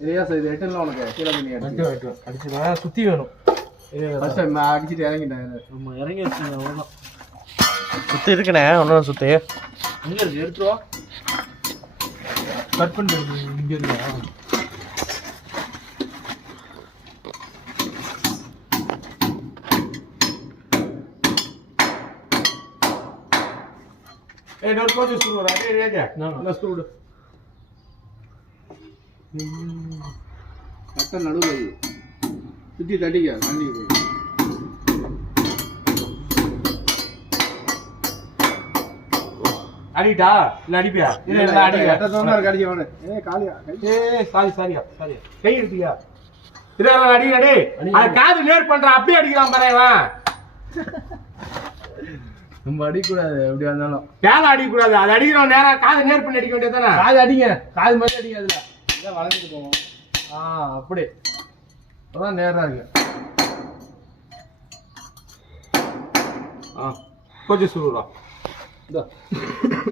இதே இது எட்டெல்லாம் உனக்கு கீழே பண்ணி அடிச்சு சுத்தி வேணும். ஃபர்ஸ்ட் டைம் அடிச்சிட்டு இறங்கிட்டேன். ஆமா இறங்கி வச்சுங்க அவ்வளோதான். சுத்தி இருக்குண்ணே ஒன்றும் சுத்தி எங்க இருக்கு எடுத்துருவா. கட் பண்ணி இங்க இருக்கா. ஏய் டோர் க்ளோஸ் ஸ்க்ரூ வர அடே ரேஜா நான் ஸ்க்ரூ விடு. கட்ட நடுவில் சுற்றி தட்டிக்க வண்டி போய் அடிடா இல்ல அடிப்பியா இல்ல அடிங்க எட்ட தோணா கடிச்சு வாங்க. காலியா சாரியா கை எடுத்தியா இதா அடிங்க டேய் அத காது நேர் பண்ற அப்படியே அடிக்கலாம் பாரு இவன். நம்ம அடிக்கூடாது எப்படியா இருந்தாலும். பேல அடிக்க கூடாது. அது அடிக்கிறோம் நேரா காது நேர் பண்ணி அடிக்க வேண்டியதானே. காது அடிங்க காது மாதிரி அடிங்க. அதுல இதான் வளைஞ்சிட்டு போவோம். அப்படி அதான் நேரா இருக்கு. கொஞ்சம் சுருடா. இதோ